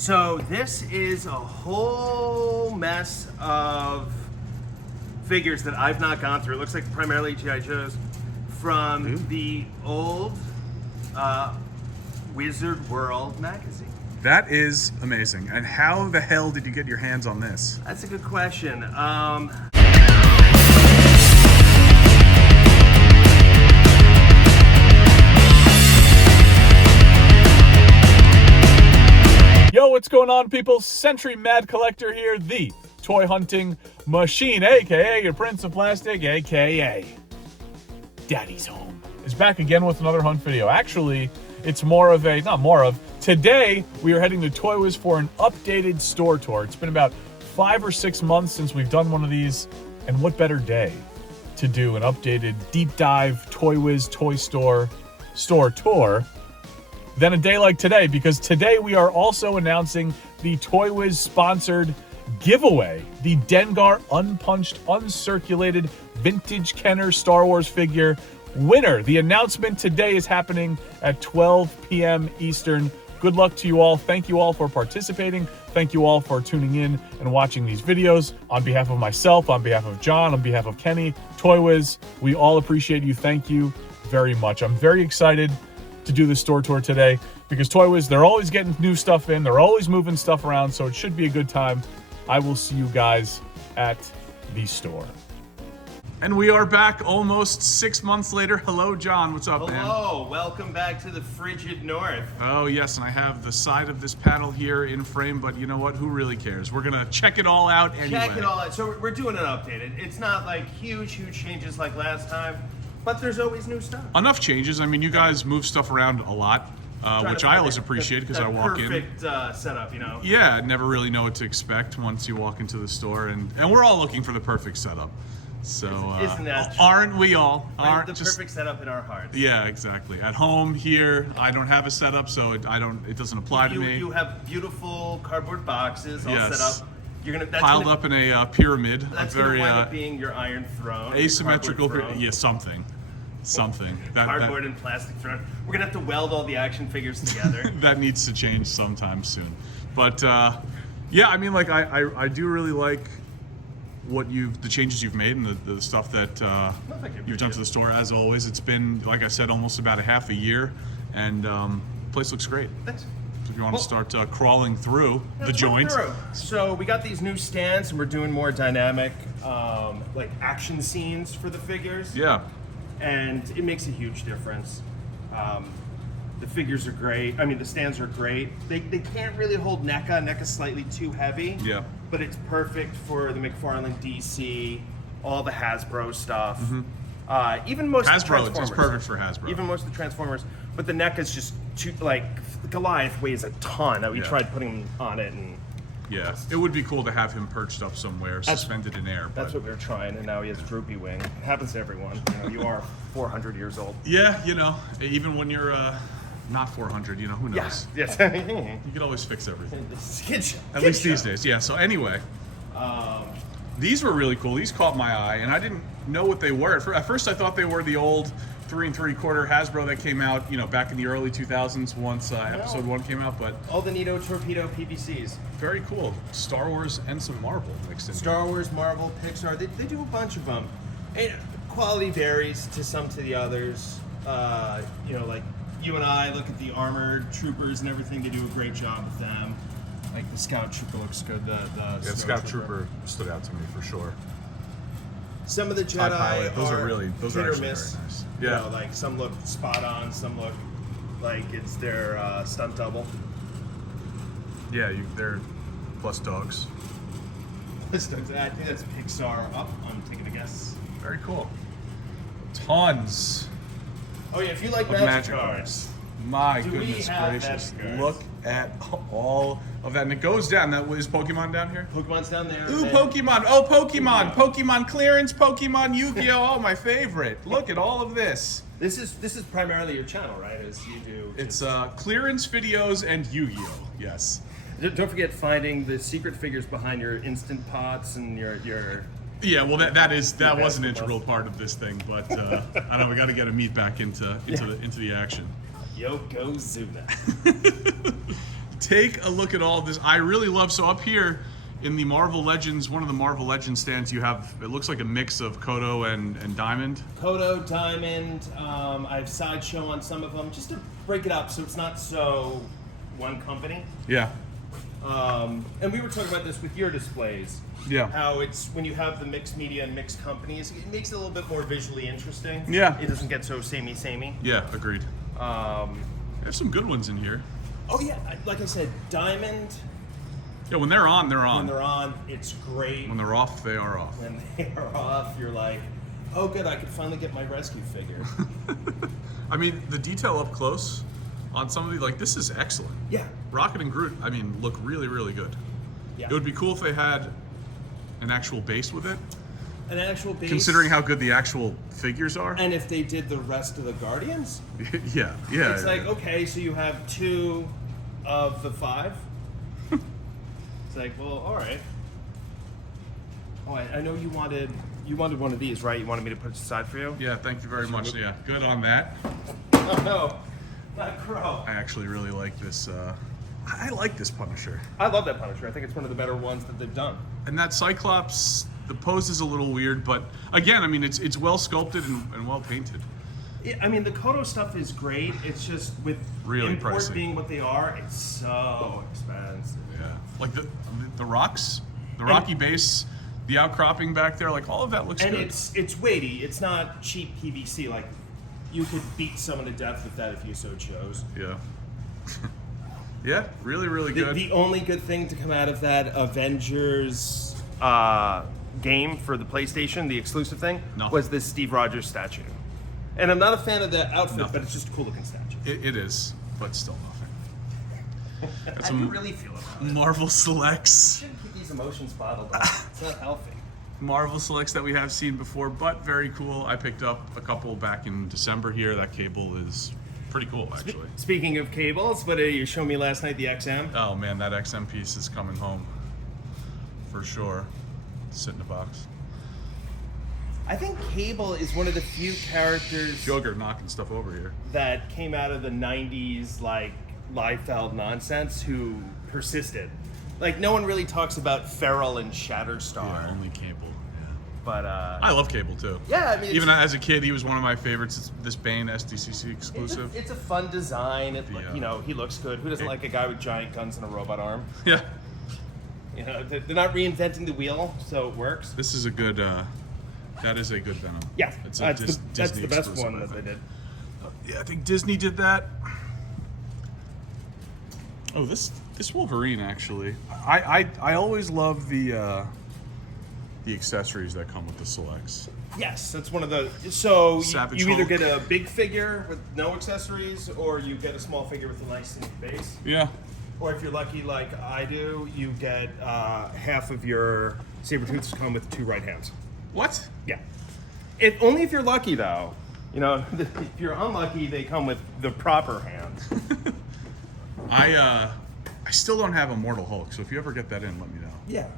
So this is a whole mess of figures that I've not gone through. It looks like primarily G.I. Joes from the old Wizard World magazine. That is amazing. And how the hell did you get your hands on this? That's a good question. Yo, what's going on, people? Century Mad Collector here, the toy hunting machine, aka your Prince of Plastic, aka Daddy's Home, is back again with another hunt video. Actually, it's today we are heading to Toywiz for an updated store tour. It's been about 5 or 6 months since we've done one of these, and what better day to do an updated deep dive Toywiz Toy Store tour than a day like today, because today we are also announcing the Toywiz sponsored giveaway, the Dengar unpunched, uncirculated vintage Kenner Star Wars figure winner. The announcement today is happening at 12 p.m. Eastern. Good luck to you all. Thank you all for participating. Thank you all for tuning in and watching these videos. On behalf of myself, on behalf of John, on behalf of Kenny, Toywiz, we all appreciate you. Thank you very much. I'm very excited to do this store tour today because Toywiz, they're always getting new stuff in. They're always moving stuff around, so it should be a good time. I will see you guys at the store. And we are back almost 6 months later. Hello, John. What's up, man? Hello, welcome back to the frigid north. Oh, yes, and I have the side of this panel here in frame, but you know what? Who really cares? We're going to check it all out anyway. Check it all out. So we're doing an update. It's not like huge changes like last time, but there's always new stuff. Enough changes. I mean, you guys move stuff around a lot, which I always appreciate because I walk in. Perfect setup, you know? Yeah, never really know what to expect once you walk into the store, and we're all looking for the perfect setup. So Isn't that true? aren't we all? Aren't the perfect setup in our hearts. Yeah, exactly. At home here, I don't have a setup, so it doesn't apply to me. You have beautiful cardboard boxes all Yes. set up. That's piled up in a pyramid. That's a very gonna wind up being your iron throne. asymmetrical. Throne. Yeah, something. Cardboard and plastic throne. We're gonna have to weld all the action figures together. That needs to change sometime soon. But yeah, I mean, like I do really like the changes you've made and the stuff that you've done to the store. As always, it's been, like I said, almost about a half a year, and place looks great. Thanks. So if you want to start crawling through the joint. So we got these new stands, and we're doing more dynamic, like action scenes for the figures. Yeah. And it makes a huge difference. The figures are great. I mean, the stands are great. They can't really hold NECA. NECA's slightly too heavy. Yeah. But it's perfect for the McFarlane DC, all the Hasbro stuff. Even most of the Transformers. It's perfect for Hasbro. Even most of the Transformers. But the NECA's just too, like, Goliath weighs a ton. We tried putting him on it, and yeah, it would be cool to have him perched up somewhere, suspended in air. That's what we were trying, and now he has droopy wing. It happens to everyone. You know, you are 400 years old. Yeah, you know, even when you're not 400, you know, who knows? Yes. You could always fix everything. At least these days, yeah. So anyway, these were really cool. These caught my eye, and I didn't know what they were. At first, I thought they were the old 3 3/4 Hasbro that came out, you know, back in the early 2000s once Episode 1 came out. But all the Nito Torpedo PVCs. Very cool. Star Wars and some Marvel mixed in. Star Wars, Marvel, Pixar. They do a bunch of them. And quality varies to some to the others. You know, like you and I look at the armored troopers and everything. They do a great job with them. Like the Scout Trooper looks good. The Scout Trooper stood out to me for sure. Some of the Jedi those are hit or actually miss. very nice. You Yeah, know, like some look spot on, some look like it's their stunt double. yeah, they're plus dogs. I think that's Pixar up. I'm taking a guess. Very cool. Tons Oh yeah, if you like of magic magic cards. My Do we goodness have gracious! magic cards? Look at all of that, and it goes down. That is Pokemon down here. Pokemon's down there. Ooh, and Pokemon! Oh, Pokemon! Pokemon clearance! Pokemon Yu-Gi-Oh! Oh, my favorite! Look at all of this. This is primarily your channel, right? As you do. It's clearance videos and Yu-Gi-Oh! Yes. Don't forget finding the secret figures behind your instant pots and your. Yeah, well, that was an integral part of this thing, but I don't know. We got to get a meat back into the action. Yokozuna. take a look at all this. I really love, so up here in the Marvel Legends, one of the Marvel Legends stands, you have, it looks like a mix of Kodo and Diamond. Kodo, Diamond, I have Sideshow on some of them, just to break it up so it's not so one company. Yeah. And we were talking about this with your displays. Yeah. How it's, when you have the mixed media and mixed companies, it makes it a little bit more visually interesting. Yeah. It doesn't get so samey. Yeah, agreed. There's some good ones in here. Oh yeah, like I said, Diamond. Yeah, when they're on, they're on. When they're on, it's great. When they're off, they are off. When they are off, you're like, oh good, I could finally get my rescue figure. I mean, the detail up close on some of the, like, this is excellent. Yeah. Rocket and Groot, I mean, look really, really good. Yeah. It would be cool if they had an actual base with it. An actual base. Considering how good the actual figures are. And if they did the rest of the Guardians. yeah. It's like, okay, so you have 2 of the 5. It's like, well, all right. Oh, I know you wanted one of these, right? You wanted me to put it aside for you? Yeah, thank you very much. Yeah, good on that. Oh, no. Not Crow. I actually really like this. I like this Punisher. I love that Punisher. I think it's one of the better ones that they've done. And that Cyclops, the pose is a little weird, but again, I mean, it's well sculpted and well painted. Yeah, I mean, the Kodo stuff is great. It's just with Really import pricey. being what they are, it's so expensive. Yeah, like the rocks, the rocky base, the outcropping back there, like all of that looks And good. it's weighty. It's not cheap PVC. Like, you could beat someone to death with that if you so chose. Yeah. Yeah, really, really The, good. the only good thing to come out of that Avengers game for the PlayStation, the exclusive thing, Nothing. was this Steve Rogers statue. And I'm not a fan of the outfit, Nothing. but it's just a cool looking statue. It is, but still nothing. That's How do you really feel about it? Marvel Selects. Shouldn't keep these emotions bottled up. It's not healthy. Marvel Selects that we have seen before, but very cool. I picked up a couple back in December here. That cable is pretty cool, actually. Speaking of cables, what did you show me last night? The XM. Oh man, that XM piece is coming home for sure. Sit in the box. I think Cable is one of the few characters Joker knocking stuff over here. that came out of the 90s, like, Liefeld nonsense, who persisted. Like, no one really talks about Feral and Shatterstar. Yeah, only Cable. But, I love Cable too. yeah, I mean, Even as a kid, he was one of my favorites. It's this Bane SDCC exclusive. it's a fun design. The, You know, he looks good. Who doesn't like a guy with giant guns and a robot arm? Yeah. You know, they're not reinventing the wheel, so it works. This is a good. That is a good Venom. Yeah, It's a that's Disney the best exclusive, one I that they think. did. Yeah, I think Disney did that. Oh, this Wolverine actually. I always love the accessories that come with the selects. Yes, that's one of the. So Savage you either Hulk. get a big figure with no accessories, or you get a small figure with a nice neat base. Yeah. Or if you're lucky, like I do, you get half of your Sabretooths come with 2 right hands. What? Yeah. Only if you're lucky, though. You know, if you're unlucky, they come with the proper hands. I still don't have Immortal Hulk, so if you ever get that in, let me know. Yeah.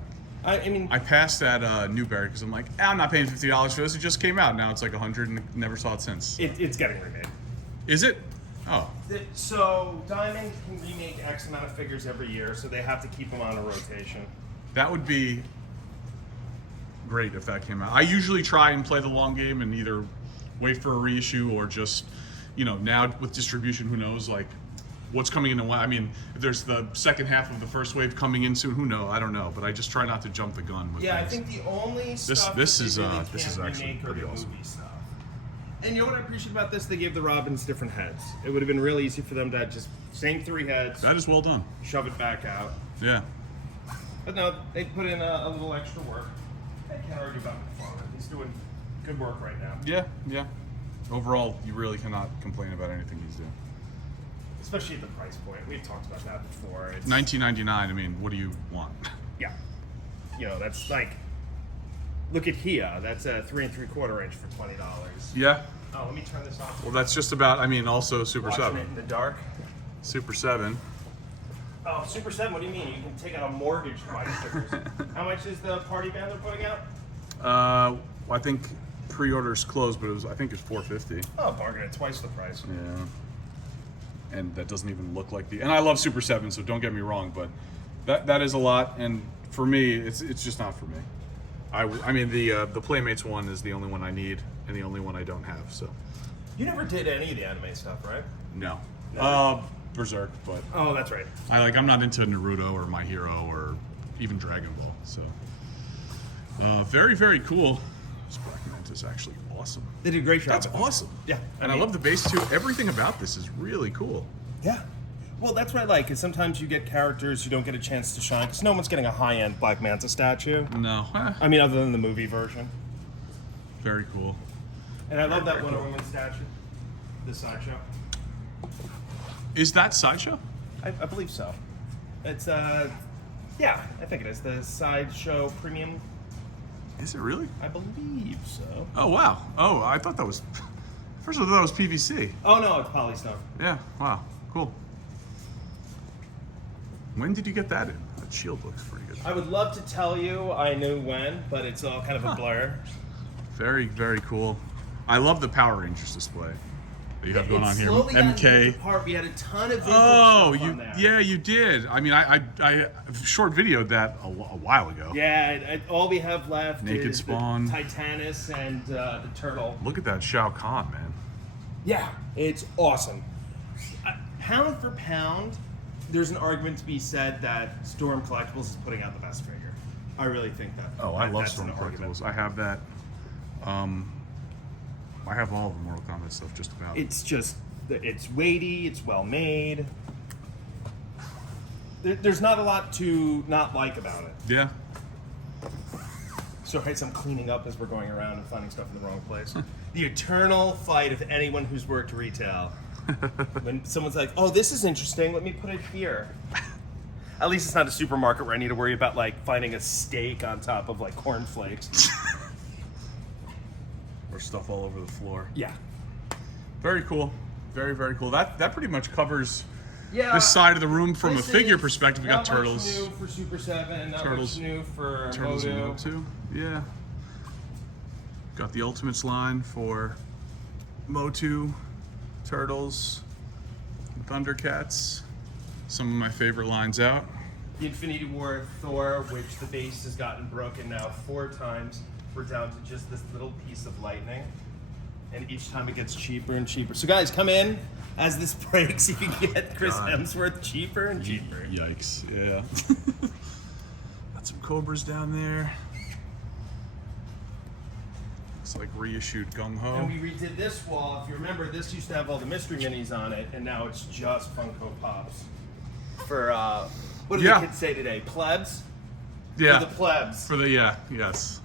I mean, I passed that Newberry because I'm like, I'm not paying $50 for this. It just came out. Now it's like $100 and never saw it since. it's getting remade. Is it? Oh. So Diamond can remake X amount of figures every year, so they have to keep them on a rotation. That would be great if that came out. I usually try and play the long game and either wait for a reissue or just, you know, now with distribution, who knows, like, what's coming in and when. I mean, if there's the second half of the first wave coming in soon, who knows? I don't know, but I just try not to jump the gun with Yeah, I things. think the only stuff this that is, they really this is can't actually remake are pretty the awesome. movie stuff. And you know what I appreciate about this? They gave the Robins different heads. It would have been really easy for them to just same 3 heads, That is well done. shove it back out. Yeah. But no, they put in a little extra work. I can't argue about McFarlane. He's doing good work right now. Yeah, yeah. Overall, you really cannot complain about anything he's doing. Especially at the price point. We've talked about that before. It's, $19.99. I mean, what do you want? yeah. You know, that's like, look at Hia. That's a 3 3/4 inch for $20. Yeah. Oh, let me turn this off. Well, that's just about. I mean, also Super Watching 7. it in the dark. Super 7. Oh, Super 7, what do you mean? You can take out a mortgage to buy stickers. How much is the party band they're putting out? Well, I think pre-orders closed, but I think it's $450. Oh, bargain at twice the price. Yeah. and that doesn't even look like the. And I love Super 7, so don't get me wrong, but that is a lot, and for me, it's just not for me. I mean, the Playmates one is the only one I need, and the only one I don't have. So. You never did any of the anime stuff, right? No. Berserk, but. Oh, that's right. I'm not into Naruto or My Hero or even Dragon Ball. So. Very, very cool. This Black Manta is actually awesome. They did a great job. That's awesome. Yeah. And I love the base too. Everything about this is really cool. Yeah. Well, that's what I like, is sometimes you get characters you don't get a chance to shine, because no one's getting a high-end Black Manta statue. No. I mean, other than the movie version. Very cool. And I love that Wonder Woman statue. The Sideshow. Is that Sideshow? I believe so. It's, yeah, I think it is. The Sideshow Premium. Is it really? I believe so. Oh, wow. Oh, I thought that was... First I thought that was PVC. Oh, no, it's Polystone. Yeah, wow. Cool. When did you get that in? That shield looks pretty good. I would love to tell you I knew when, but it's all kind of a blur. Very, very cool. I love the Power Rangers display that you have going on here. Slowly got MK. apart. We had a ton of vintage Oh, stuff on there. yeah, you did. I mean, I short videoed that a while ago. Yeah, all we have left Naked is Spawn. the Titanus and the Turtle. Look at that Shao Kahn, man. Yeah, it's awesome. Pound for pound, there's an argument to be said that Storm Collectibles is putting out the best figure. I really think that. Oh, I love that's Storm an argument. Collectibles. I have that. I have all of the Mortal Kombat stuff just about. It's just, it's weighty, it's well made. There's not a lot to not like about it. Yeah. Sorry, I'm cleaning up as we're going around and finding stuff in the wrong place. The eternal fight of anyone who's worked retail. When someone's like, oh, this is interesting, let me put it here. At least it's not a supermarket where I need to worry about like finding a steak on top of like cornflakes. Or stuff all over the floor. Yeah. Very cool. Very, very cool. That pretty much covers Yeah. this side of the room from a This figure is perspective. We got not Turtles. Much new for Super 7, not Turtles. much new for Turtles and Moto. Motu. Yeah. Got the Ultimates line for Motu, Turtles, Thundercats. Some of my favorite lines out. The Infinity War Thor, which the base has gotten broken now 4 times. We're down to just this little piece of lightning. And each time it gets cheaper and cheaper. So guys, come in. As this breaks, you can get Chris Hemsworth cheaper and cheaper. Yikes, yeah. Got some Cobras down there. Looks like reissued Gung Ho. And we redid this wall. If you remember, this used to have all the mystery minis on it, and now it's just Funko Pops. For, what do the kids say today? Plebs? Yeah. For the plebs. For the, yes.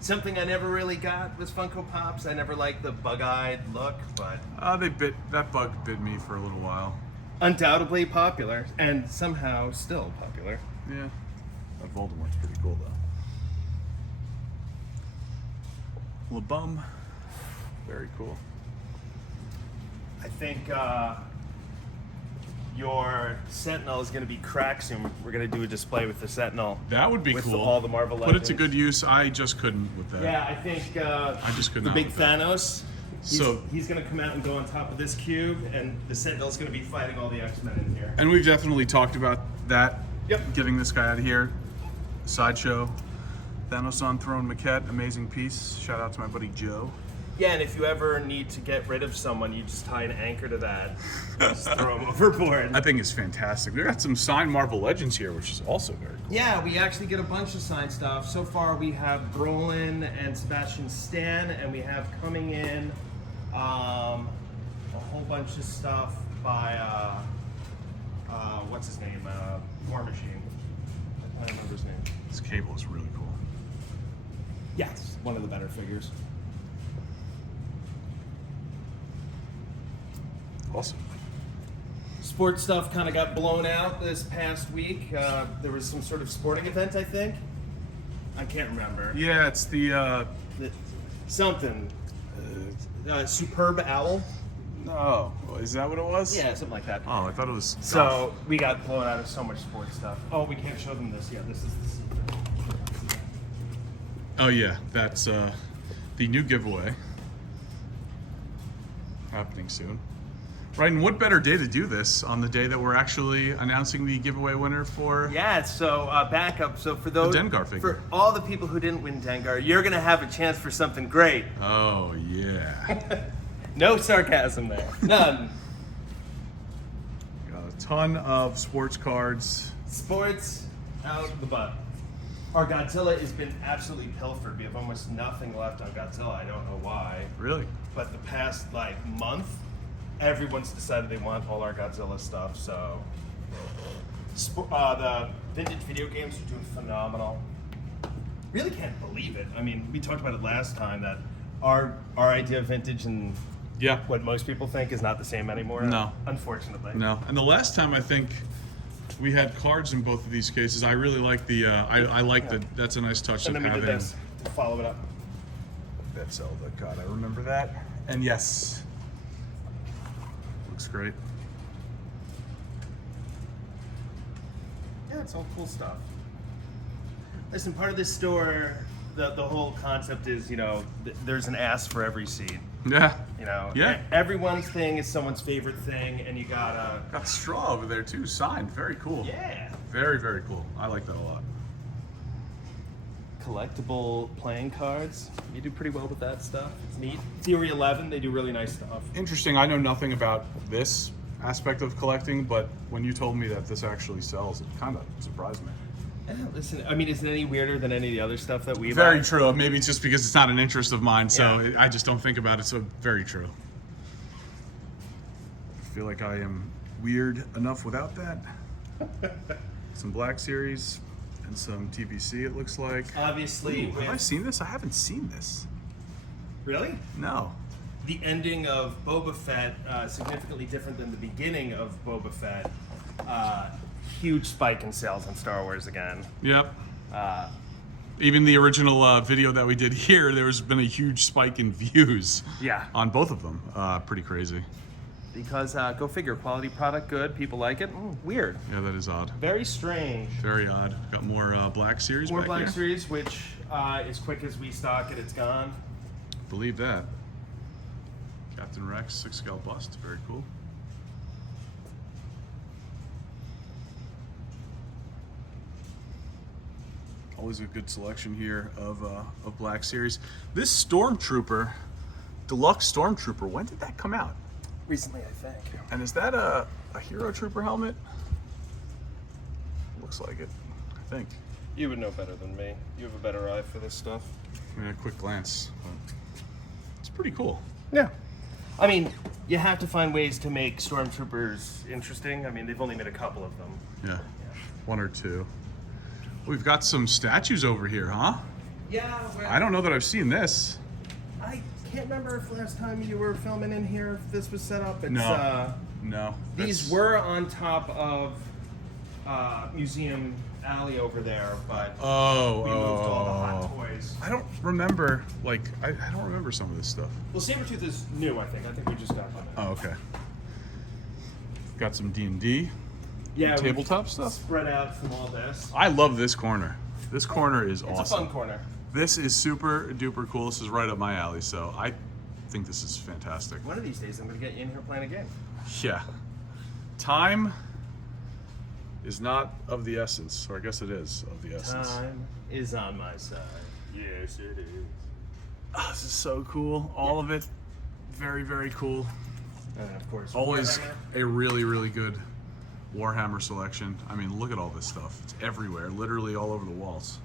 Something I never really got was Funko Pops. I never liked the bug-eyed look, but That bug bit me for a little while. undoubtedly popular, and somehow still popular. Yeah. That Voldemort's pretty cool though. LeBum. Very cool. I think your Sentinel is going to be cracked soon. We're going to do a display with the Sentinel. That would be with cool. all the Marvel Put it to Legends. good use. I just couldn't with that. Yeah, I think I just could the not big with that. Thanos, So- he's going to come out and go on top of this cube, and the Sentinel's going to be fighting all the X-Men in here. And we've definitely talked about that. Yep. Getting this guy out of here. Sideshow. Thanos on Throne Maquette. Amazing piece. Shout out to my buddy Joe. Yeah, and if you ever need to get rid of someone, you just tie an anchor to that. Just throw them overboard. I think it's fantastic. We got some signed Marvel Legends here, which is also very cool. Yeah, we actually get a bunch of signed stuff. So far, we have Brolin and Sebastian Stan, and we have coming in a whole bunch of stuff by what's his name? War Machine. I don't remember his name. This cable is really cool. Yes, one of the better figures. Awesome. Sports stuff kind of got blown out this past week. There was some sort of sporting event, I think. I can't remember. Yeah, it's the Something. Superb Owl. oh, is that what it was? Yeah, something like that. Oh, I thought it was. So we got blown out of so much sports stuff. Oh, we can't show them this yet. This is the secret. Oh yeah, that's the new giveaway happening soon. Right, and what better day to do this on the day that we're actually announcing the giveaway winner for Yeah, so backup. So for those, Dengar figure. for all the people who didn't win Dengar, you're gonna have a chance for something great. Oh, yeah. No sarcasm there. None. Got a ton of sports cards. Sports out the butt. Our Godzilla has been absolutely pilfered. We have almost nothing left on Godzilla. I don't know why. Really? But the past month, everyone's decided they want all our Godzilla stuff. So the vintage video games are doing phenomenal. Really can't believe it. I mean, we talked about it last time that our idea of vintage and Yeah. what most people think is not the same anymore. No. Unfortunately. No. And the last time I think we had cards in both of these cases. I really like the. I like the. That's a nice touch. And of then we having did this to follow it up. that Zelda. God, I remember that. And yes, looks great. Yeah, it's all cool stuff. Listen, part of this store, the whole concept is, there's an ass for every seed. Yeah. Yeah. Everyone's thing is someone's favorite thing, and you gotta. Got straw over there too, signed. Very cool. Yeah. Very, very cool. I like that a lot. Collectible playing cards. You do pretty well with that stuff. It's neat. Theory 11, they do really nice stuff. Interesting. I know nothing about this aspect of collecting, but when you told me that this actually sells, it kind of surprised me. Yeah, listen, I mean, is it any weirder than any of the other stuff that we Very buy? true. Maybe it's just because it's not an interest of mine, so Yeah. I just don't think about it. So very true. I feel like I am weird enough without that. Some Black Series and some TVC, it looks like. Obviously, Ooh, have I seen this? I haven't seen this. Really? No. The ending of Boba Fett, significantly different than the beginning of Boba Fett. Huge spike in sales on Star Wars again. Yep. Even the original video that we did here, there's been a huge spike in views. Yeah. On both of them. Pretty crazy. Because, go figure, quality product, good, people like it. Weird. Yeah, that is odd. Very strange. Very odd. Got more Black Series More back Black here. Series, which as quick as we stock it, it's gone. Believe that. Captain Rex, 6-scale bust. Very cool. Always a good selection here of Black Series. This Stormtrooper, Deluxe Stormtrooper, when did that come out? Recently, I think. And is that a Hero Trooper helmet? Looks like it, I think. You would know better than me. You have a better eye for this stuff. I mean, a quick glance. But it's pretty cool. Yeah. I mean, you have to find ways to make Stormtroopers interesting. I mean, they've only made a couple of them. Yeah, one or two. We've got some statues over here, huh? Yeah, well, I don't know that I've seen this. I can't remember if last time you were filming in here, if this was set up. It's, No. These were on top of Museum Alley over there, but we moved all the hot toys. I don't remember, I don't remember some of this stuff. Well, Sabretooth is new, I think. I think we just got one. Oh, okay. Got some D&D. Yeah, we Tabletop stuff? spread out from all this. I love this corner. This corner is awesome. It's a fun corner. This is super duper cool. This is right up my alley, so I think this is fantastic. One of these days, I'm going to get you in here playing a game. Yeah. Time is not of the essence, or I guess it is of the essence. Time is on my side. Yes, it is. Oh, this is so cool. All of it, very, very cool. And of course, Always Warhammer. a really, really good Warhammer selection. I mean, look at all this stuff. It's everywhere, literally all over the walls.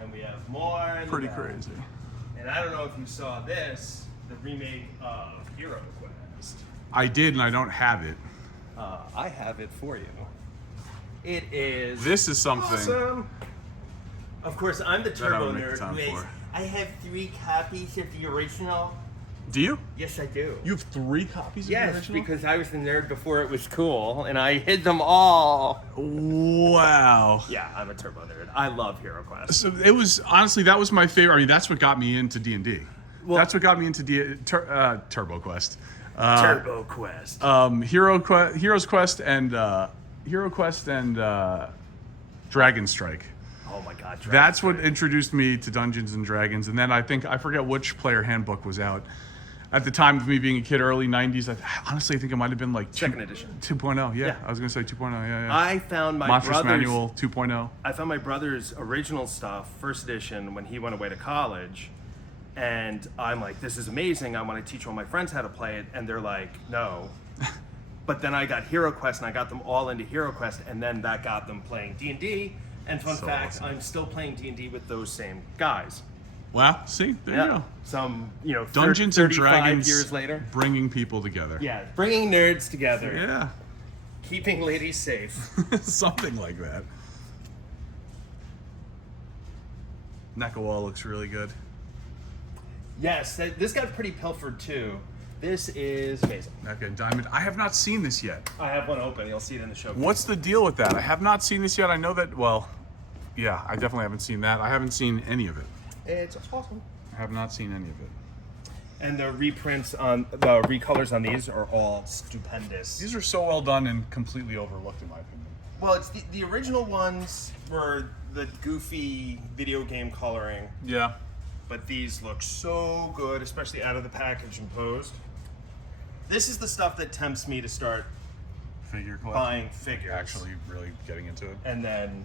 And we have more. in the Pretty back. crazy. And I don't know if you saw this, the remake of Hero Quest. I did, and I don't have it. I have it for you. It is. This is something. Awesome. Of course, I'm the I turbo would make nerd. time who is- for. I have 3 copies of the original. Do you? Yes, I do. You have 3 copies of the Yes, original? because I was the nerd before it was cool, and I hid them all. Wow. Yeah, I'm a turbo nerd. I love Hero Quest. So it was, honestly, that was my favorite. I mean, that's what got me into D&D. Well- That's what got me into Turbo Quest. Turbo Quest. Heroes Quest and Dragon Strike. Oh my God. Dragon That's what Strike. introduced me to Dungeons and Dragons. And then I forget which player handbook was out. at the time of me being a kid, early 90s, honestly, I think it might have been like Second edition. 2.0. Yeah, Yeah. I was going to say 2.0. Yeah. I found my Monsters brother's Manual 2.0. I found my brother's original stuff, first edition, when he went away to college. And I'm like, this is amazing. I want to teach all my friends how to play it. And they're like, no. But then I got Hero Quest, and I got them all into Hero Quest, and then that got them playing D&D. And fun So fact, awesome. I'm still playing D&D with those same guys. Wow, see, there you go. Some, Dungeons and 35 Dragons years later. bringing people together. Yeah, bringing nerds together. Yeah, Keeping ladies safe. something like that. NECA wall looks really good. Yes, this got pretty pilfered too. This is amazing. NECA and Diamond. I have not seen this yet. I have one open. You'll see it in the show. What's the deal with that? I have not seen this yet. I know that, well, yeah, I definitely haven't seen that. I haven't seen any of it. It's awesome. I have not seen any of it. And the reprints on the recolors on these are all stupendous. These are so well done and completely overlooked in my opinion. Well, it's the original ones were the goofy video game coloring, Yeah. but these look so good, especially out of the package and posed. This is the stuff that tempts me to start Figure collection. buying figures. Actually really getting into it. And then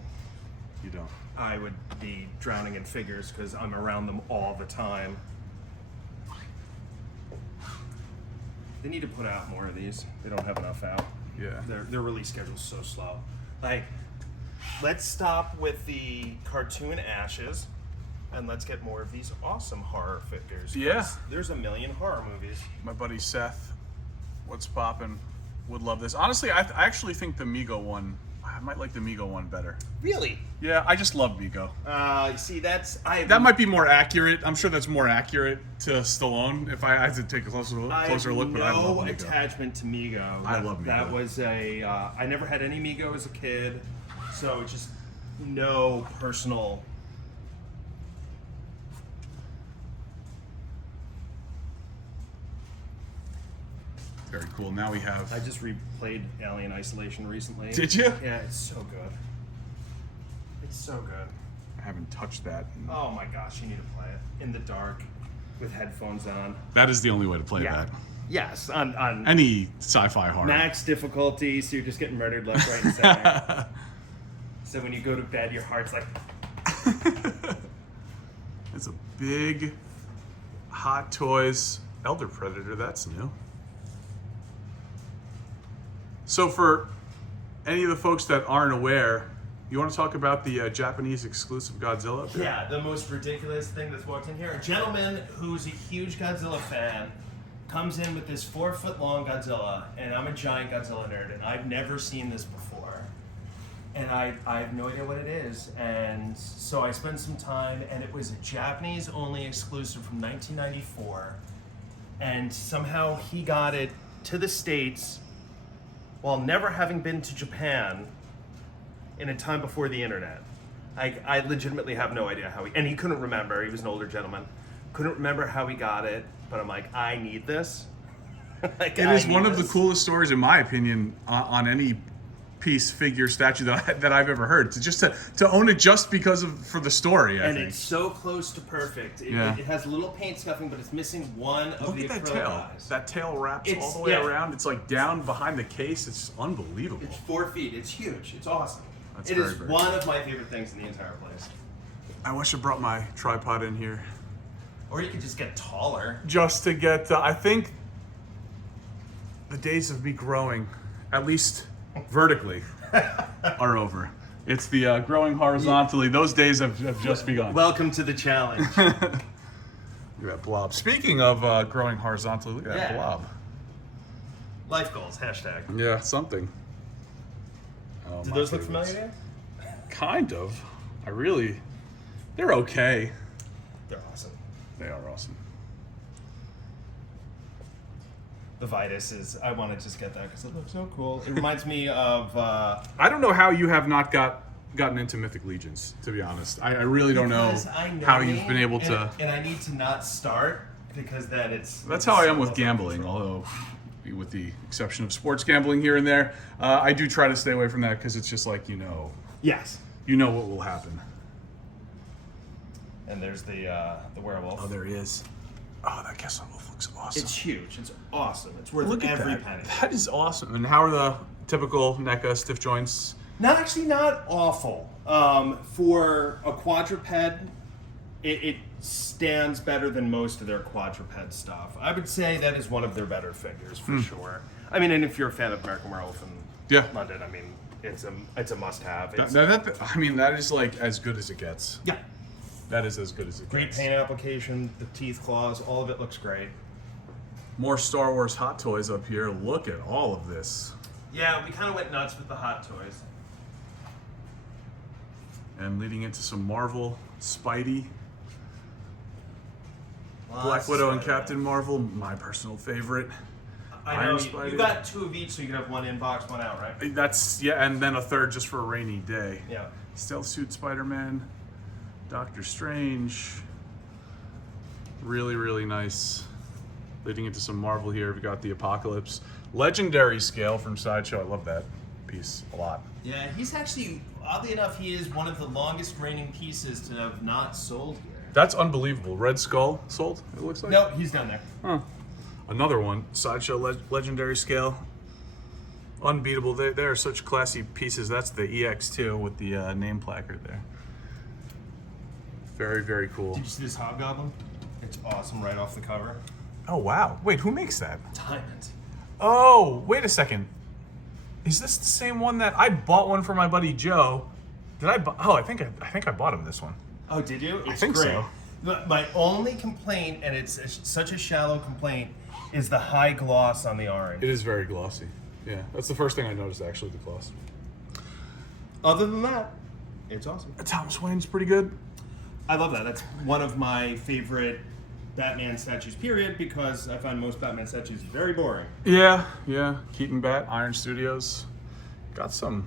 You don't. I would be drowning in figures because I'm around them all the time. They need to put out more of these. They don't have enough out. Yeah. Their release schedule's so slow. Like, let's stop with the cartoon Ashes and let's get more of these awesome horror figures. 'Cause Yeah. There's a million horror movies. My buddy Seth, what's poppin', would love this. Honestly, I actually think the Mego one, I might like the Mego one better. Really? Yeah, I just love Mego. See, That might be more accurate. I'm sure that's more accurate to Stallone if I had to take a closer look, but I love no Mego. attachment to Mego. I love Mego. That was I never had any Mego as a kid, so it's just no personal. Very cool. Now we have. I just replayed Alien Isolation recently. Did you? Yeah, it's so good. It's so good. I haven't touched that. Oh my gosh, you need to play it in the dark with headphones on. That is the only way to play that. Yes, on Any sci-fi horror. max difficulty, so you're just getting murdered left, right, and center. So when you go to bed, your heart's like. It's a big Hot Toys Elder Predator. That's new. So for any of the folks that aren't aware, you want to talk about the Japanese exclusive Godzilla? up there? Yeah, the most ridiculous thing that's walked in here. A gentleman who's a huge Godzilla fan comes in with this 4-foot-long Godzilla, and I'm a giant Godzilla nerd, and I've never seen this before. And I have no idea what it is. And so I spent some time, and it was a Japanese-only exclusive from 1994. And somehow he got it to the States while never having been to Japan in a time before the internet. I legitimately have no idea how and he couldn't remember. He was an older gentleman. Couldn't remember how he got it, but I'm like, I need this. It is one of the coolest stories, in my opinion, on any piece, figure, statue that I've ever heard. To just to own it just because for the story, I think. It's so close to perfect. It has a little paint scuffing, but it's missing one of the Look at that acrylic tail. eyes. That tail wraps all the way around. It's like down behind the case. It's unbelievable. It's 4 feet. It's huge. It's awesome. That's It is very one of my favorite things in the entire place. I wish I brought my tripod in here. Or you could just get taller. Just to get, I think the days of me growing, at least vertically, are over. It's the growing horizontally. Those days have just begun. Welcome to the challenge. Look at that blob. Speaking of growing horizontally, look at that blob. Life goals, hashtag. Yeah, something. Oh, Do my those look favorites. familiar to you? Kind of. They're okay. They're awesome. They are awesome. The Vitus is, I want to just get that because it looks so cool. It reminds me of... I don't know how you have not gotten into Mythic Legions, to be honest. I really don't know how you've been able to... And I need to not start because then it's... That's how I am with gambling, although with the exception of sports gambling here and there. I do try to stay away from that because it's just like, Yes. you know what will happen. And there's the werewolf. Oh, there he is. Oh, that Kessel Wolf looks awesome. It's huge. It's awesome. It's worth Look at every that. penny. That is awesome. And how are the typical NECA stiff joints? Not awful. For a quadruped, it stands better than most of their quadruped stuff. I would say that is one of their better figures for sure. I mean, and if you're a fan of American Werewolf in London, I mean, it's a must-have. That is like as good as it gets. Yeah. That is as good as it Great gets. paint application, the teeth claws, all of it looks great. More Star Wars Hot Toys up here. Look at all of this. Yeah, we kind of went nuts with the Hot Toys. And leading into some Marvel, Spidey, Lots Black of Widow and Spider-Man. Captain Marvel, my personal favorite. I know, Iron you Spider. got 2 of each, so you can have one in box, one out, right? That's, yeah, and then a third just for a rainy day. Yeah. Stealth Suit Spider-Man, Doctor Strange. Really, really nice. Leading into some Marvel here, we've got the Apocalypse. Legendary scale from Sideshow. I love that piece a lot. Yeah, he's actually, oddly enough, he is one of the longest reigning pieces to have not sold here. That's unbelievable. Red Skull sold, it looks like? No, he's down there. Huh. Another one, Sideshow Legendary scale. Unbeatable. They are such classy pieces. That's the EX2 with the name placard there. Very, very cool. Did you see this Hobgoblin? It's awesome right off the cover. Oh, wow. Wait, who makes that? Diamond. Oh, wait a second. Is this the same one that I bought one for my buddy Joe? Did I buy? Oh, I think I bought him this one. Oh, did you? It's think great. so. My only complaint, and it's such a shallow complaint, is the high gloss on the orange. It is very glossy. Yeah, that's the first thing I noticed, actually, the gloss. Other than that, it's awesome. Thomas Wayne's pretty good. I love that. That's one of my favorite Batman statues, period, because I find most Batman statues very boring. Yeah. Keaton Bat, Iron Studios. Got some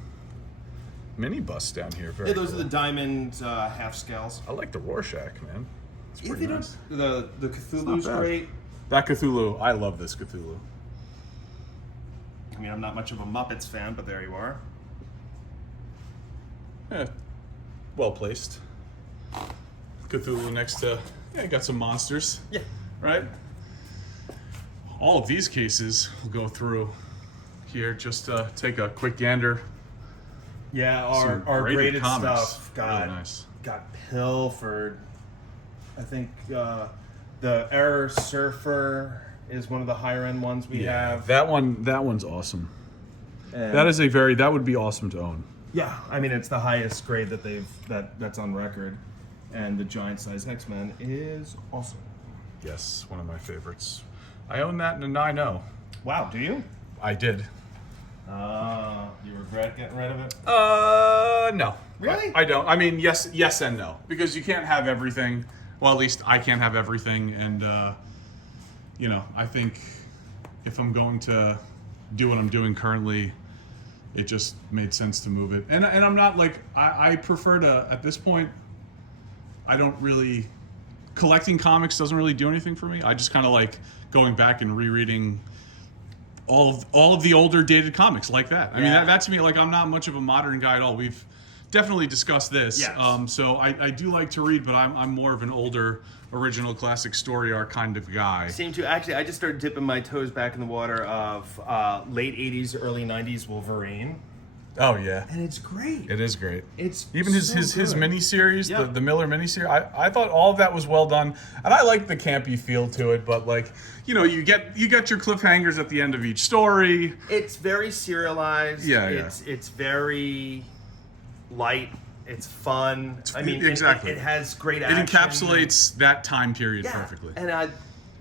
mini busts down here. Very Yeah, those cool. are the diamond half scales. I like the Rorschach, man. It's Yeah, pretty they nice. don't. The Cthulhu's bad. great. That Cthulhu, I love this Cthulhu. I mean, I'm not much of a Muppets fan, but there you are. Yeah, well placed. Cthulhu next to, yeah, got some monsters, Yeah. right? All of these cases we'll go through here, just take a quick gander. Yeah, Some our graded comics. stuff got Really nice. got pilfered. I think the Error Surfer is one of the higher end ones we have. that one's awesome. And That would be awesome to own. yeah, I mean it's the highest grade that that's on record, and the giant size X-Men is awesome. Yes, one of my favorites. I own that in a 9.0. Wow, do you? I did. You regret getting rid of it? No. Really? I don't. I mean, yes and no. Because you can't have everything. Well, at least I can't have everything. And, I think if I'm going to do what I'm doing currently, it just made sense to move it. And I'm not like, I prefer to, at this point, I don't really, collecting comics doesn't really do anything for me. I just kind of like going back and rereading all of the older dated comics like that. I mean, that to me, like, I'm not much of a modern guy at all. We've definitely discussed this. Yes. So I do like to read, but I'm more of an older, original classic story arc kind of guy. Same too. Actually, I just started dipping my toes back in the water of late 80s, early 90s Wolverine. Oh yeah. And it's great. It is great. It's Even his good. miniseries, Yeah. the Miller miniseries. I thought all of that was well done, and I like the campy feel to it. But like, you get your cliffhangers at the end of each story. It's very serialized. Yeah. It's very light. It's fun. I mean, exactly. It has great It action. encapsulates that time period Yeah. perfectly. And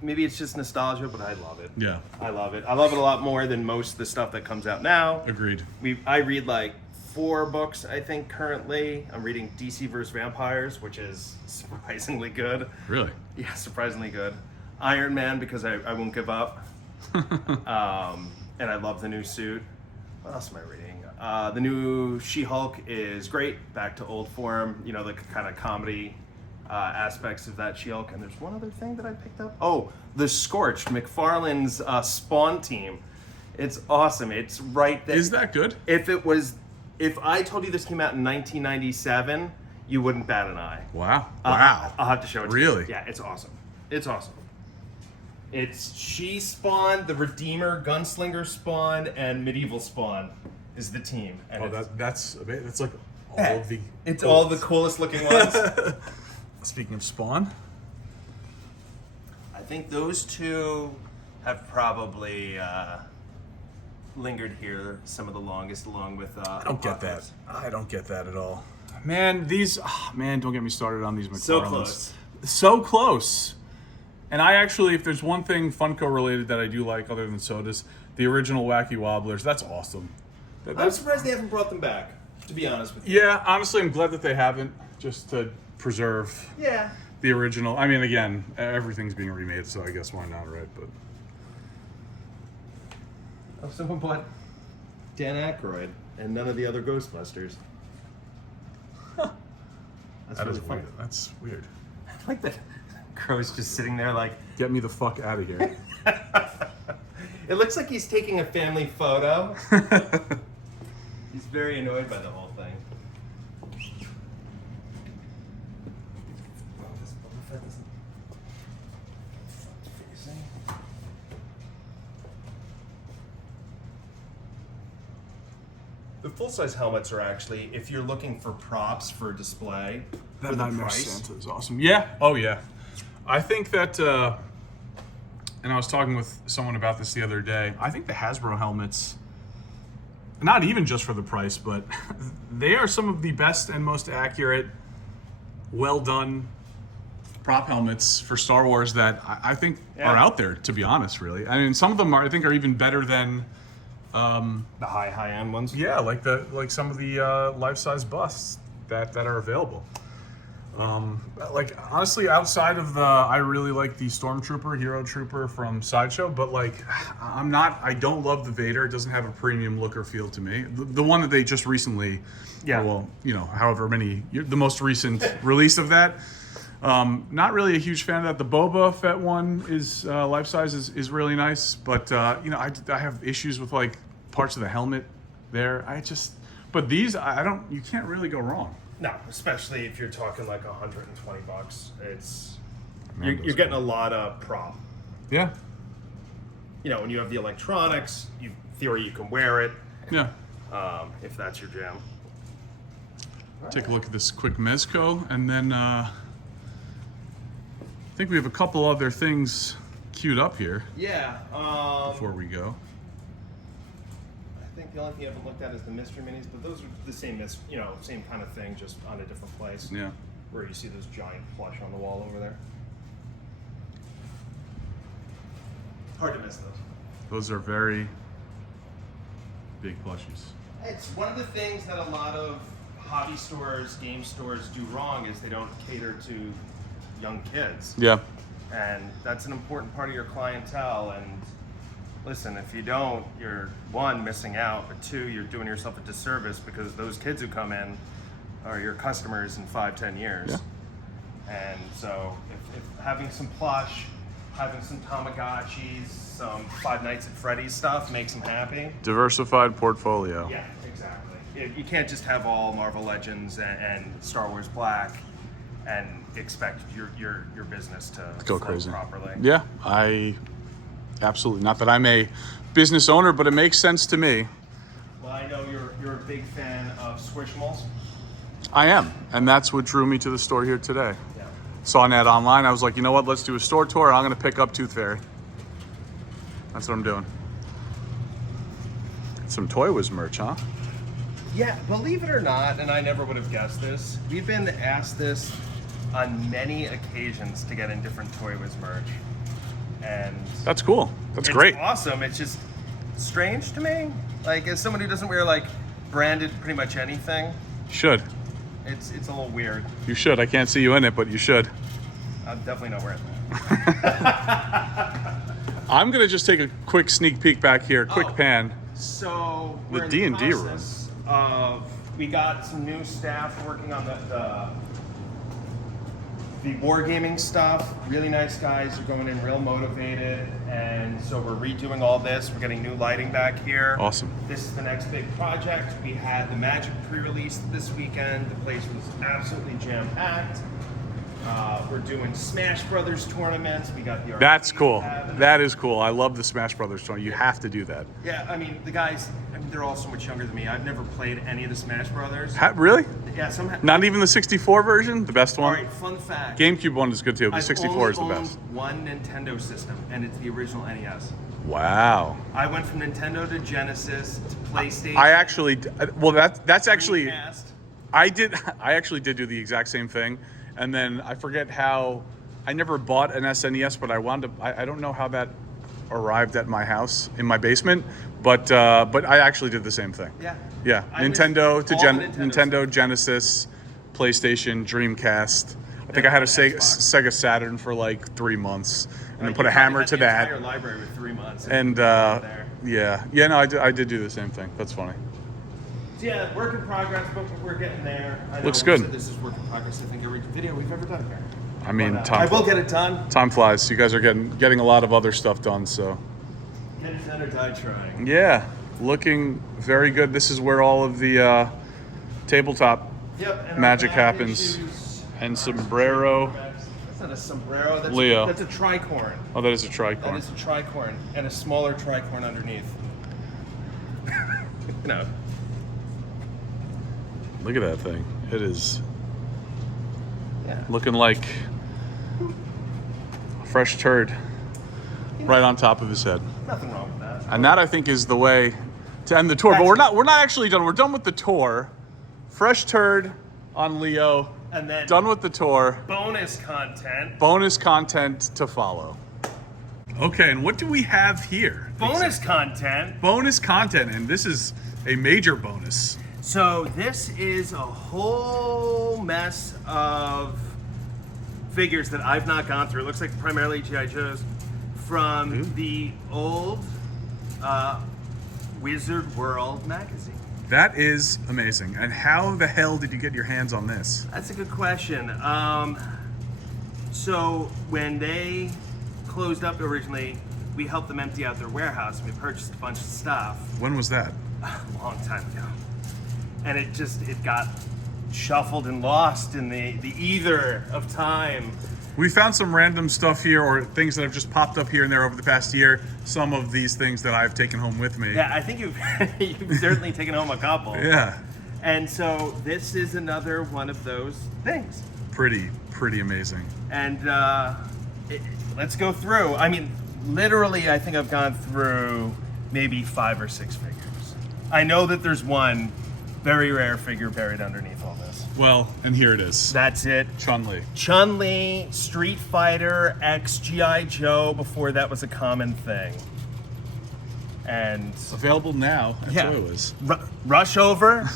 maybe it's just nostalgia, but I love it. Yeah. I love it. I love it a lot more than most of the stuff that comes out now. Agreed. I read like 4 books, I think, currently. I'm reading DC vs. Vampires, which is surprisingly good. Really? Yeah, surprisingly good. Iron Man, because I won't give up. And I love the new suit. What else am I reading? The new She-Hulk is great. Back to old form. The kind of comedy aspects of that She-Hulk. And there's one other thing that I picked up. Oh, the Scorched, McFarlane's Spawn team. It's awesome. It's right there. Is that good? If I told you this came out in 1997, you wouldn't bat an eye. Wow. Wow. I'll have to show it to you. Really? Yeah, it's awesome. It's awesome. It's She Spawn, the Redeemer, Gunslinger Spawn, and Medieval Spawn is the team. And that's like all of the. It's all the coolest looking ones. Speaking of Spawn, I think those two have probably lingered here some of the longest, along with. I don't get that. I don't get that at all. Man, don't get me started on these McFarlanes. So close. So close. And I actually, if there's one thing Funko related that I do like other than sodas, the original Wacky Wobblers. That's awesome. I'm surprised they haven't brought them back, to be honest with you. Yeah, honestly, I'm glad that they haven't, just to preserve the original. I mean, again, everything's being remade, so I guess why not, right? But someone bought Dan Aykroyd and none of the other Ghostbusters. That is weird. That's weird. I like that Crow's just sitting there like... Get me the fuck out of here. It looks like he's taking a family photo. He's very annoyed by the whole thing. The full-size helmets are actually, if you're looking for props for display, that for the Nightmare price. Santa is awesome. Yeah. Oh, yeah. I think that, and I was talking with someone about this the other day, I think the Hasbro helmets, not even just for the price, but they are some of the best and most accurate, well-done prop helmets for Star Wars that I think are out there, to be honest, really. I mean, some of them I think are even better than... the high-end ones? Yeah, like some of the life-size busts that are available. Like, honestly, outside of I really like the Stormtrooper, Hero Trooper from Sideshow, but like, I don't love the Vader. It doesn't have a premium look or feel to me. The one that they just recently, however many, the most recent release of that, not really a huge fan of that. The Boba Fett one is life-size is really nice, but I have issues with like parts of the helmet there. But these, you can't really go wrong. No, especially if you're talking like $120. It's you're getting a lot of prop. Yeah. When you have the electronics, theory you can wear it. Yeah. If that's your jam. Take a look at this quick Mezco, and then I think we have a couple other things queued up here. Yeah. Before we go. I think the only thing I haven't looked at is the mystery minis, but those are the same same kind of thing, just on a different place. Yeah. Where you see those giant plush on the wall over there. Hard to miss those. Those are very big plushies. It's one of the things that a lot of hobby stores, game stores do wrong is they don't cater to young kids. Yeah. And that's an important part of your clientele. And listen, if you don't, you're one, missing out, but two, you're doing yourself a disservice because those kids who come in are your customers in 5-10 years. Yeah. And so if having some plush, having some Tamagotchis, some Five Nights at Freddy's stuff makes them happy. Diversified portfolio. Yeah, exactly. You can't just have all Marvel Legends and Star Wars Black and expect your business to go flow crazy properly. Yeah, absolutely. Not that I'm a business owner, but it makes sense to me. Well, I know you're a big fan of Squishmalls. I am, and that's what drew me to the store here today. Yeah. Saw an ad online. I was like, you know what? Let's do a store tour. I'm going to pick up Tooth Fairy. That's what I'm doing. Some Toywiz merch, huh? Yeah, believe it or not, and I never would have guessed this, we've been asked this on many occasions to get in different Toywiz merch. And that's cool. That's it's great. Awesome. It's just strange to me. Like, as someone who doesn't wear like branded pretty much anything, You should. it's a little weird. You should. I can't see you in it, but you should. I'm definitely not wearing that. I'm going to just take a quick sneak peek back here, quick pan. So we're The in D&D process we got some new staff working on the Wargaming stuff. Really nice guys are going in real motivated, and so we're redoing all this. We're getting new lighting back here. Awesome. This is the next big project. We had the Magic pre-release this weekend. The place was absolutely jam-packed. We're doing Smash Brothers tournaments. We got the That's cool. cabinet. That is cool. I love the Smash Brothers tournament. You have to do that. Yeah, I mean, the guys, they're all so much younger than me. I've never played any of the Smash Brothers. Really? Yeah, somehow. Not even the 64 version, the best All one? right, fun fact. GameCube one is good too, but the I've 64 is the only best. owned one Nintendo system, and it's the original NES. Wow. I went from Nintendo to Genesis to PlayStation. I actually, well, that's actually, Dreamcast. I actually did do the exact same thing, and then I forget how, I never bought an SNES, but I wound up, I don't know how that arrived at my house in my basement, but I actually did the same thing. Yeah. Yeah, I Nintendo missed to all the Nintendo, Genesis, PlayStation, Dreamcast. I think I had a Sega Saturn for like 3 months, and then put a hammer to that. Entire library with 3 months. And there. yeah, no, I did do the same thing. That's funny. So yeah, work in progress, but we're getting there. I know Looks we good. said this is work in progress. I think every video we've ever done here. I mean, But, I will get it done. time flies. You guys are getting a lot of other stuff done, so Get it done or die trying. yeah, looking very good. This is where all of the tabletop Yep. And our magic back happens. issues And are- sombrero. That's not a sombrero. That's Leo. That's a tricorn. Oh, that is a That tricorn. is a tricorn, and a smaller tricorn underneath. No. Look at that thing. It is Yeah. looking like a fresh turd right on top of his head. Nothing wrong with that. And that, I think, is the way to end the tour. But we're not actually done. We're done with the tour. Fresh turd on Leo. And then Done with the tour. bonus content. Bonus content to follow. Okay, and what do we have here? Bonus content. Bonus content, and this is a major bonus. So this is a whole mess of figures that I've not gone through. It looks like primarily G.I. Joes from the old Wizard World magazine. That is amazing. And how the hell did you get your hands on this? That's a good question. So when they closed up originally, we helped them empty out their warehouse and we purchased a bunch of stuff When was that? a long time ago. And it got shuffled and lost in the ether of time. We found some random stuff here, or things that have just popped up here and there over the past year. Some of these things that I've taken home with me. Yeah, I think you've certainly taken home a couple. Yeah. And so this is another one of those things. Pretty amazing. And let's go through. I mean, literally, I think I've gone through maybe 5 or 6 figures. I know that there's one very rare figure buried underneath all this. Well, and here it is. That's it. Chun-Li. Chun-Li, Street Fighter, X G.I. Joe, before that was a common thing. And Available now at yeah, Toywiz. rush over.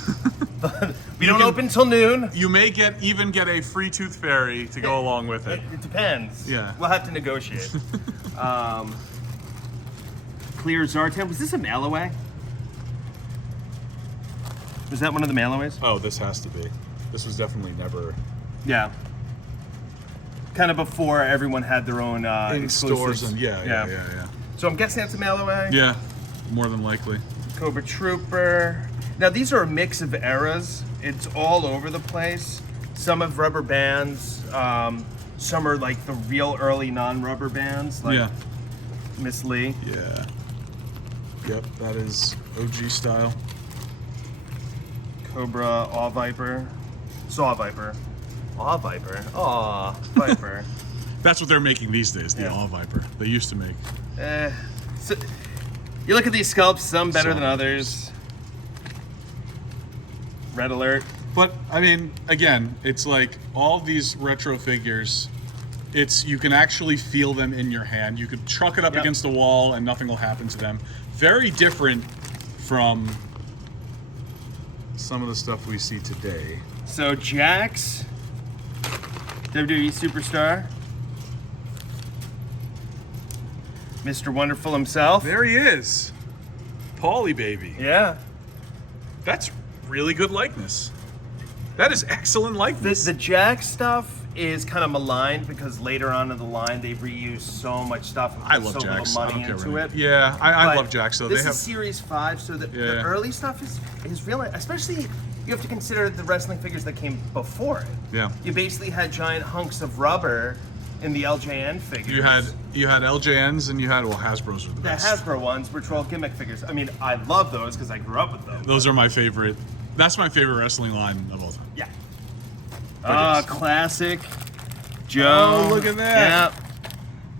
We don't open till noon. You may even get a free Tooth Fairy to go along with it. It depends. Yeah. We'll have to negotiate. Clear Zartan. Was this a mail away? Was that one of the mail-aways? Oh, this has to be. This was definitely never Yeah. Kind of before everyone had their own in exclusives. stores and yeah. So I'm guessing that's a mail-away. Yeah, more than likely. Cobra Trooper. Now these are a mix of eras. It's all over the place. Some have rubber bands. Some are like the real early non-rubber bands, like Yeah. Miss Lee. Yeah. Yep, that is OG style. Cobra, Aw Viper, Saw Viper, Aw Viper, Aw Viper. That's what they're making these days, the Yeah. All Viper. They used to make. So, you look at these sculpts, some better Saw than others. Red Alert. But I mean, again, it's like all these retro figures. You can actually feel them in your hand. You could truck it up Yep. against a wall and nothing will happen to them. Very different from some of the stuff we see today. So Jax, WWE Superstar, Mr. Wonderful himself. There he is, Paulie baby. Yeah. That's really good likeness. That is excellent likeness. The Jax stuff is kind of maligned because later on in the line they reuse so much stuff and I put love so Jax. little I money don't care into what it. Yeah, I But love Jax. So this they have. is Series 5, so the Yeah. early stuff is real, especially you have to consider the wrestling figures that came before it. Yeah. You basically had giant hunks of rubber in the LJN figures. You had LJNs and you had, well, Hasbro's were the The best. Hasbro ones, which were all gimmick figures. I mean, I love those because I grew up with them. Those are my favorite. That's my favorite wrestling line of all time. Yeah. yes. Classic. Joe. Oh, look at that. Yeah.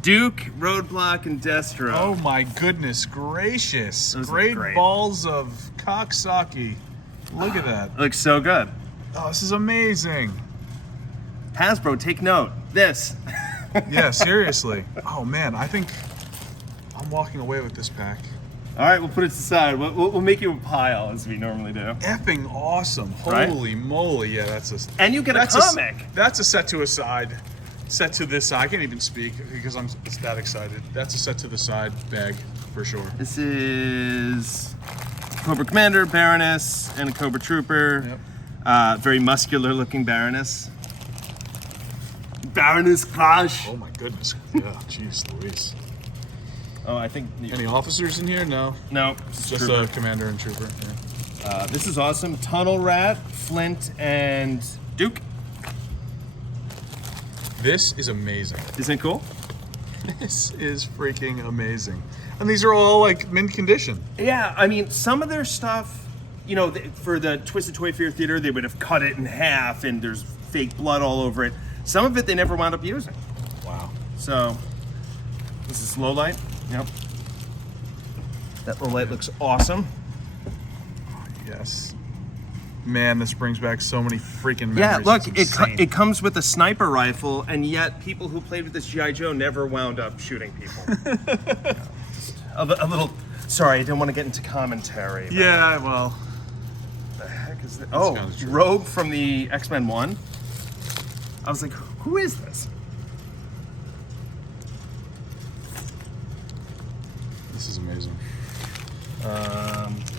Duke, Roadblock, and Destro. Oh my goodness gracious. Those look Great great. balls of cocksaki. Look at that. Looks so good. Oh, this is amazing. Hasbro, take note. This. Yeah, seriously. Oh man, I think I'm walking away with this pack. All right, we'll put it aside. We'll make you a pile as we normally do. Effing awesome. Right? Holy moly. Yeah, that's a... And you get a comic. That's a set to a side. Set to this side. I can't even speak because I'm that excited. That's a set to the side bag for sure. This is Cobra Commander, Baroness, and a Cobra Trooper. Yep. Very muscular looking Baroness. Baroness Crash. Oh my goodness. Yeah, jeez Louise. Oh, I think... Any officers in here? No. No, Just a commander and trooper. Yeah. this is awesome. Tunnel Rat, Flint, and Duke. This is amazing. Isn't it cool? This is freaking amazing. And these are all like mint condition. Yeah, I mean, some of their stuff, you know, for the Twisted Toy Fair Theater, they would have cut it in half and there's fake blood all over it. Some of it they never wound up using. Wow. So, this is low light. Yep. That low light looks awesome. Yes. Man, this brings back so many freaking memories. Yeah, look, It's insane. it comes with a sniper rifle, and yet people who played with this G.I. Joe never wound up shooting people. a little, sorry, I didn't want to get into commentary. But Yeah, well, what the heck is this? That's Oh, kinda true. Rogue from the X-Men 1. I was like, who is this? this is amazing.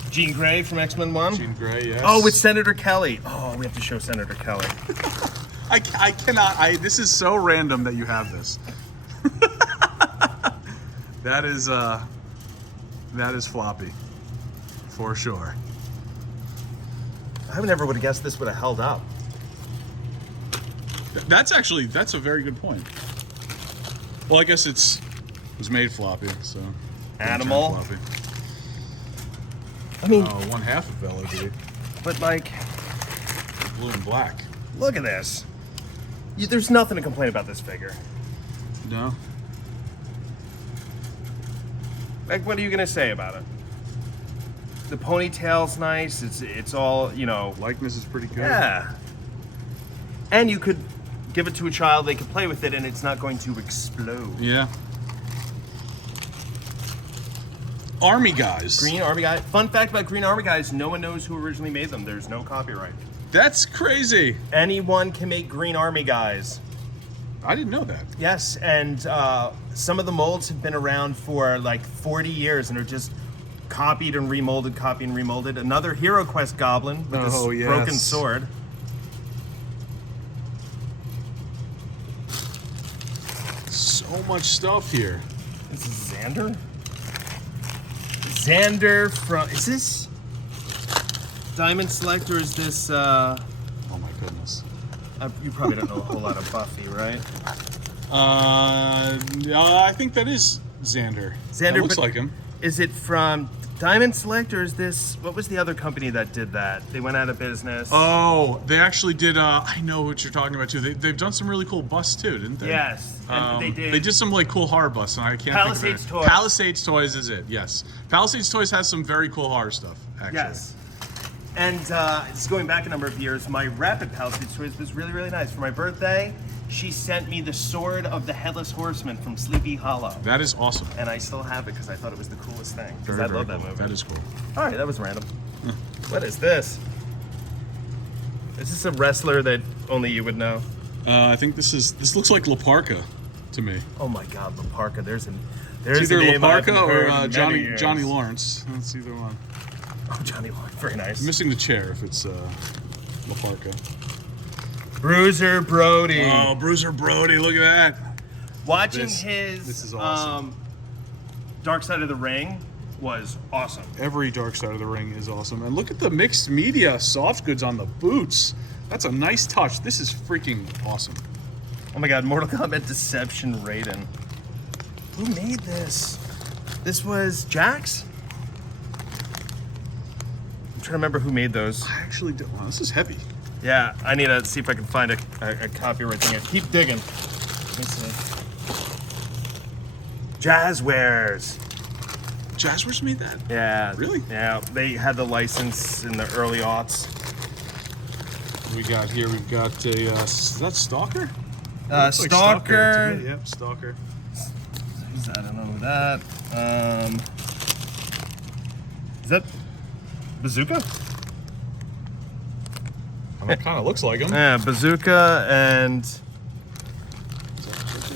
Jean Grey from X-Men 1. Jean Grey, yes. Oh, with Senator Kelly. Oh, we have to show Senator Kelly. I cannot. This is so random that you have this. That is floppy, for sure. I never would have guessed this would have held up. That's a very good point. Well, I guess it was made floppy, so. Animal. Floppy. I mean, Oh, one half of LOD, but like, blue and black. look at this. There's nothing to complain about this figure. No. Like, what are you gonna say about it? The ponytail's nice. It's all, you know. Likeness is pretty good. Yeah. And you could give it to a child, they could play with it, and it's not going to explode. Yeah. Army guys. Green Army Guy. Fun fact about Green Army Guys, no one knows who originally made them. There's no copyright. That's crazy. Anyone can make Green Army Guys. I didn't know that. Yes, and some of the molds have been around for like 40 years and are just copied and remolded, copied and remolded. Another Hero Quest Goblin with Oh, this yes. broken sword. So much stuff here. This is Xander? Xander from... Is this Diamond Select or is this... Oh my goodness. You probably don't know a whole lot of Buffy, right? I think that is Xander. Xander, That looks but- like him. Is it from Diamond Select or is this... What was the other company that did that? They went out of business. Oh, they actually did. I know what you're talking about too. They've done some really cool busts too, didn't they? Yes, and they did. They did some like cool horror busts, and I can't Palisades think of it. Toys. Palisades Toys is it? Yes. Palisades Toys has some very cool horror stuff. Actually. Yes. And it's going back a number of years. My Rapid Palisades Toys was really, really nice. For my birthday, she sent me the Sword of the Headless Horseman from Sleepy Hollow. That is awesome. And I still have it because I thought it was the coolest thing. Because Very, I love very that cool. movie. That is cool. All right, that was random. What is this? Is this a wrestler that only you would know? I think this looks like La Parka to me. Oh my God, Laparca. There's It's either a La name I haven't Parka heard or in Johnny many years. Johnny Lawrence. That's either one. Oh, Johnny Lawrence. Very nice. I'm missing the chair if it's La Parka. Bruiser Brody. Oh, Bruiser Brody, look at that. Watching This his is awesome. Dark Side of the Ring, was awesome. Every Dark Side of the Ring is awesome. And look at the mixed media soft goods on the boots. That's a nice touch. This is freaking awesome. Oh my god, Mortal Kombat Deception Raiden. Who made this? This was Jax? I'm trying to remember who made those. I actually don't. Wow, this is heavy. Yeah, I need to see if I can find a copyright thing. Keep digging. Let me see. Jazzwares. Jazzwares made that? Yeah. Really? Yeah, they had the license in the early aughts. We got here, we've got a, is that Stalker? Stalker. Stalker. Yep, Stalker. I don't know who that. Is that Bazooka? It kind of looks like him. Yeah, Bazooka and...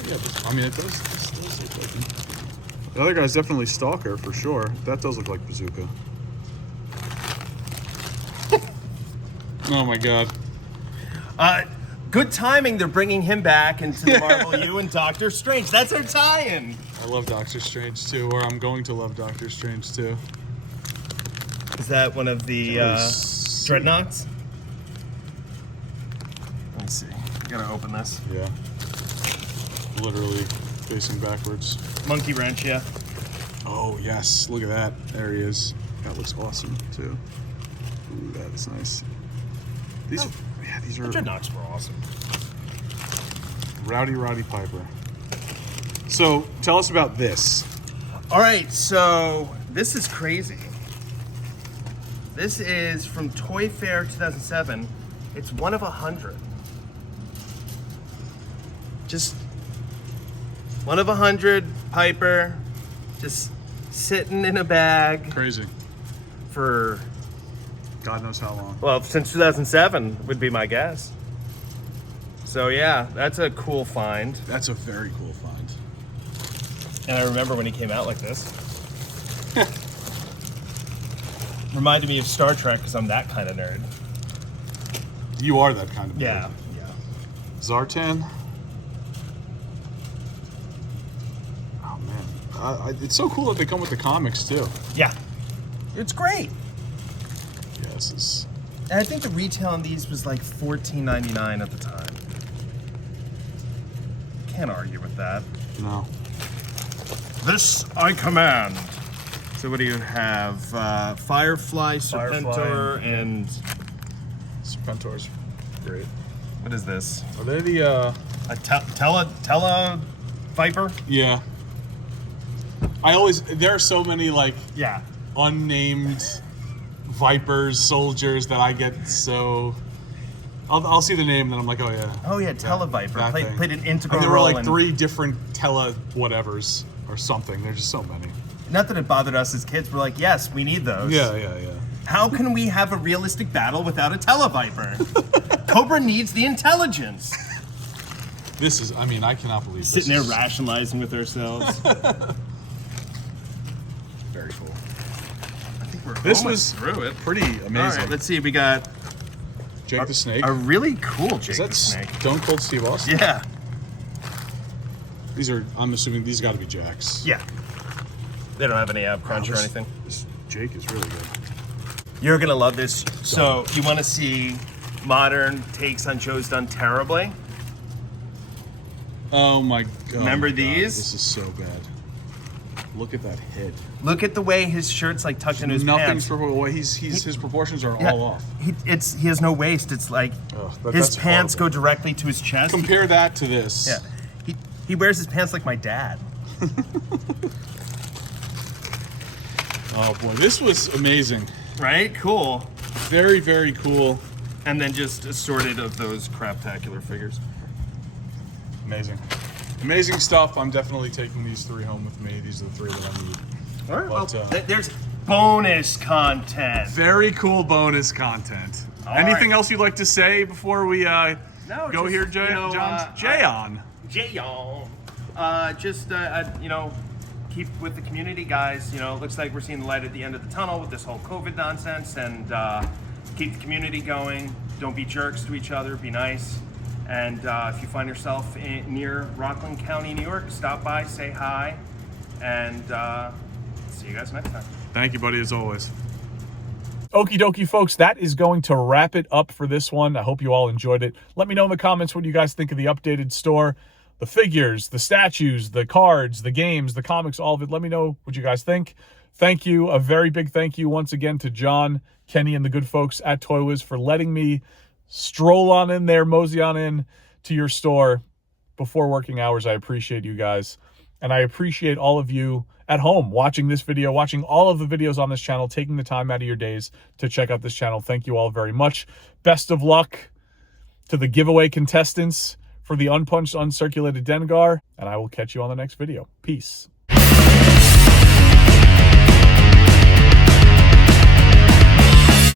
Yeah, I mean, it does look like him. The other guy's definitely Stalker, for sure. That does look like Bazooka. Oh my god. Good timing, they're bringing him back into the Marvel U and Doctor Strange. That's our tie-in. I love Doctor Strange too, or I'm going to love Doctor Strange too. Is that one of the Dreadnoughts? Let me see. Gotta open this. Yeah. Literally facing backwards. Monkey wrench, yeah. Oh yes, look at that. There he is. That looks awesome too. Ooh, that's nice. These are, yeah, these are The Dreadnoughts were awesome. Roddy Piper. So tell us about this. All right, so this is crazy. This is from Toy Fair 2007. It's 1 of 100. Just 1 of 100 Piper, just sitting in a bag Crazy. for, God knows how long. well, since 2007 would be my guess. So yeah, that's a cool find. That's a very cool find. And I remember when he came out like this. Reminded me of Star Trek because I'm that kind of nerd. You are that kind of nerd. Yeah. Zartan. Oh man, it's so cool that they come with the comics too. Yeah. It's great. Yeah, this is. And I think the retail on these was like $14.99 at the time. Can't argue with that. No. This I command. So what do you have? Firefly, Serpentor, and Serpentor's great. what is this? Are they the? A Tele Viper? Yeah. There are so many like Yeah. unnamed Vipers, soldiers that I get so. I'll see the name and then I'm like, oh yeah. Oh yeah, Televiper. that thing. Played an integral And there were role like in- 3 different tele whatevers or something. There's just so many. Not that it bothered us as kids. We're like, yes, we need those. Yeah. How can we have a realistic battle without a Televiper? Cobra needs the intelligence. This is, I mean, I cannot believe this. Sitting there is rationalizing with ourselves. very cool. I think we're This almost was through it. pretty amazing. All right, let's see. We got Jake the Snake. a really cool Jake Is the that Snake. Stone Cold Steve Austin? Yeah. These are, I'm assuming these got to be Jack's. Yeah. They don't have any ab crunch or anything. This Jake is really good. You're gonna love this. So you want to see modern takes on shows done terribly? Oh my god. Remember these? This is so bad. Look at that head. Look at the way his shirt's like tucked into his Nothing's pants. his proportions are Yeah, all off. He has no waist. It's like Ugh, his that's pants horrible. go directly to his chest. Compare that to this. Yeah. He wears his pants like my dad. Oh boy, this was amazing. Right? Cool. Very, very cool. And then just assorted of those craptacular figures. Amazing. Amazing stuff. I'm definitely taking these 3 home with me. These are the 3 that I need. All right. But, Well, there's bonus content. Very cool bonus content. All Anything right. else you'd like to say before we go just, here, Jay? you know, Jayon? Keep with the community, guys. Looks like we're seeing the light at the end of the tunnel with this whole COVID nonsense, and keep the community going. Don't be jerks to each other. Be nice. And if you find yourself near Rockland County, New York, stop by, say hi, and see See you guys next time. Thank you, buddy, as always. Okie dokie, folks, that is going to wrap it up for this one. I hope you all enjoyed it. Let me know in the comments what you guys think of the updated store. The figures, the statues, the cards, the games, the comics, all of it. Let me know what you guys think. Thank you. A very big thank you once again to John, Kenny, and the good folks at Toywiz for letting me stroll on in there, mosey on in to your store before working hours. I appreciate you guys. And I appreciate all of you at home watching this video, watching all of the videos on this channel, taking the time out of your days to check out this channel. Thank you all very much. Best of luck to the giveaway contestants for the unpunched, uncirculated Dengar, and I will catch you on the next video. Peace.